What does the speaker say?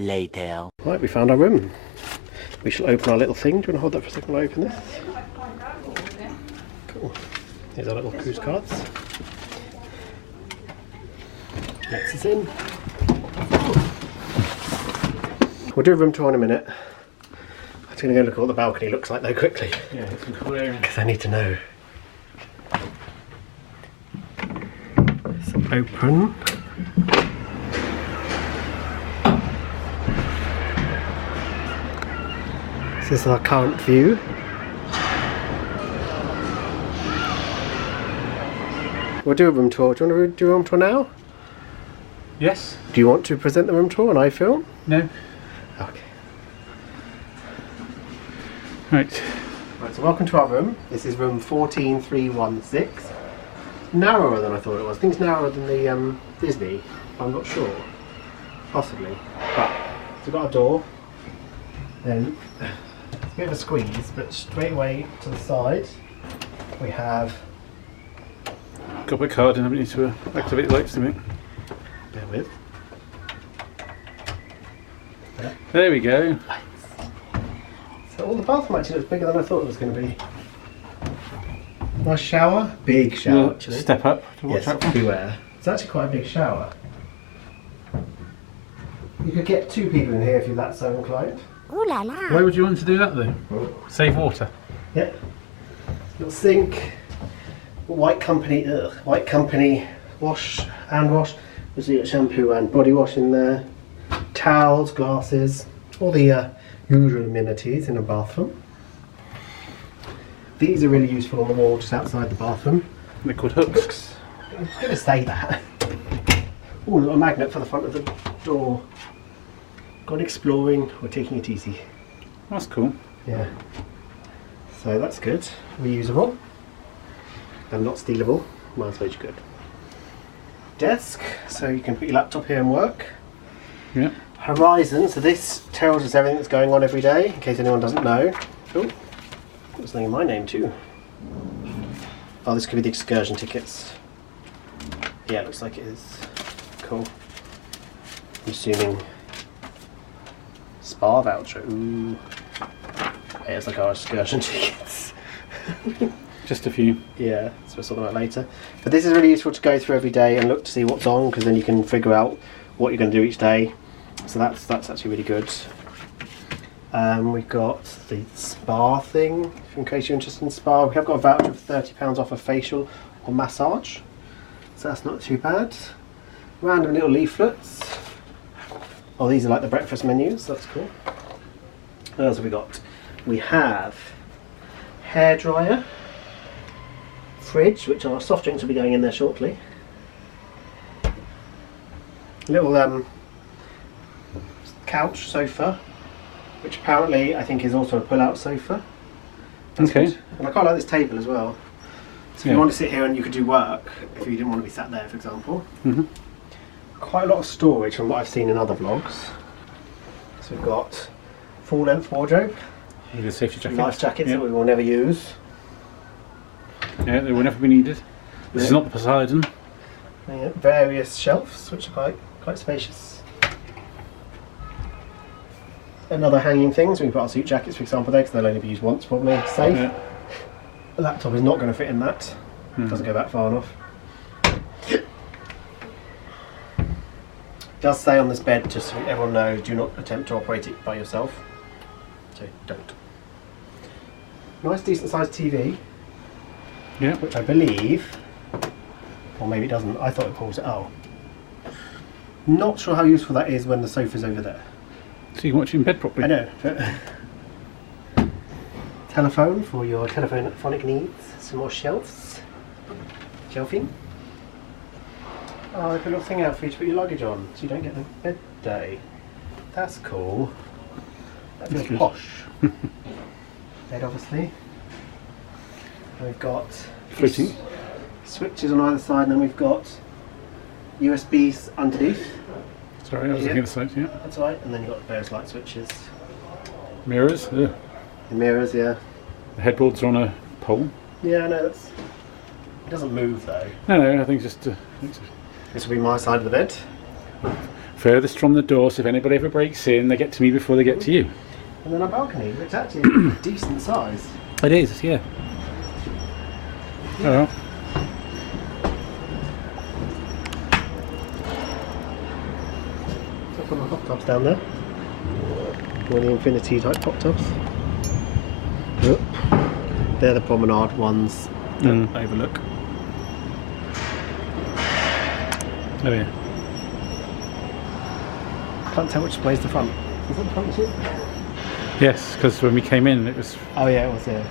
later. Right, we found our room. We shall open our little thing. Do you want to hold that for a second while I open this? Cool. Here's our little cruise cards. Next is in. We'll do a room tour in a minute. I'm just going to go look at what the balcony looks like though quickly. Yeah, it's a cool area. Because I need to know. So open. This is our current view. We'll do a room tour. Do you want to do a room tour now? Yes. Do you want to present the room tour on iFilm? No. Okay. Right. Right, so welcome to our room. This is room 14316. Narrower than I thought it was. I think it's narrower than the Disney. I'm not sure. Possibly. But we've got a door. Then it's a bit of a squeeze, but straight away to the side we have. Got my card and I need to activate the lights to me. Bear with. There we go. So all the bathroom actually looks bigger than I thought it was going to be. Nice shower, big shower actually. Step up to watch Yes, out for. beware. It's actually quite a big shower. You could get 2 people in here if you're that so inclined. Ooh la la. Why would you want to do that though? Save water. Yep. Little sink. White company wash, hand wash. There's a shampoo and body wash in there. Towels, glasses, all the usual amenities in a bathroom. These are really useful on the wall just outside the bathroom. They're called hooks. I was going to say that. Oh, a magnet for the front of the door. Gone exploring. We're taking it easy. That's cool. Yeah. So that's good. Reusable. And not stealable. Mine's very good. Desk, so you can put your laptop here and work. Yeah. Horizon, so this tells us everything that's going on every day, in case anyone doesn't know. Oh, there's something in my name too. Oh, this could be the excursion tickets. Yeah, it looks like it is. Cool. I'm assuming spa voucher. Ooh. Yeah, it's like our excursion tickets. Just a few. Yeah, so we'll sort them out later. But this is really useful to go through every day and look to see what's on, because then you can figure out what you're going to do each day. So that's actually really good. We've got the spa thing, in case you're interested in spa. We have got a voucher of £30 off a facial or massage, so that's not too bad. Random little leaflets. Oh, these are like the breakfast menus, that's cool. What else have we got? We have hairdryer, fridge, which our soft drinks will be going in there shortly. Little couch sofa, which apparently I think is also a pull-out sofa. That's okay. Good. And I quite like this table as well. So if you want to sit here and you could do work, if you didn't want to be sat there, for example. Mm-hmm. Quite a lot of storage from what I've seen in other vlogs. So we've got full-length wardrobe, Need a safety jacket. life jackets Yeah. that we will never use. Yeah, they will never be needed. This is not the Poseidon. Yeah, various shelves, which are quite spacious. Another hanging thing, so we can put our suit jackets, for example, there, because they'll only be used once, probably. Safe. Yeah. The laptop is not going to fit in that. Doesn't go back far enough. It does say on this bed, just so everyone knows, do not attempt to operate it by yourself. So don't. Nice decent sized TV. Yeah. Which I believe, or maybe it doesn't, I thought it pulls it. Oh. Not sure how useful that is when the sofa's over there. So you can watch it in bed properly. I know. But telephone for your telephonic needs. Some more shelves. Shelving. Oh, they put a little thing out for you to put your luggage on, so you don't get the bed day. That's cool. That feels posh. Bed, obviously. And we've got Floating. switches on either side, and then we've got USBs underneath. Sorry, I was looking at the side, yeah. That's right, and then you've got various light switches. Mirrors. Yeah. The mirrors, yeah. The headboards are on a pole. Yeah, I know, it doesn't move though. No, I think just This will be my side of the bed. Furthest from the door, so if anybody ever breaks in, they get to me before they get to you. And then our balcony, it's actually a decent size. It is, yeah. Oh well. So I've got my hot tubs down there. One of the infinity type hot tubs. Oop. They're the promenade ones that overlook. Oh yeah. Can't tell which way's the front. Is that the front ship? Yes, because when we came in, it was. Oh yeah, it was, yeah.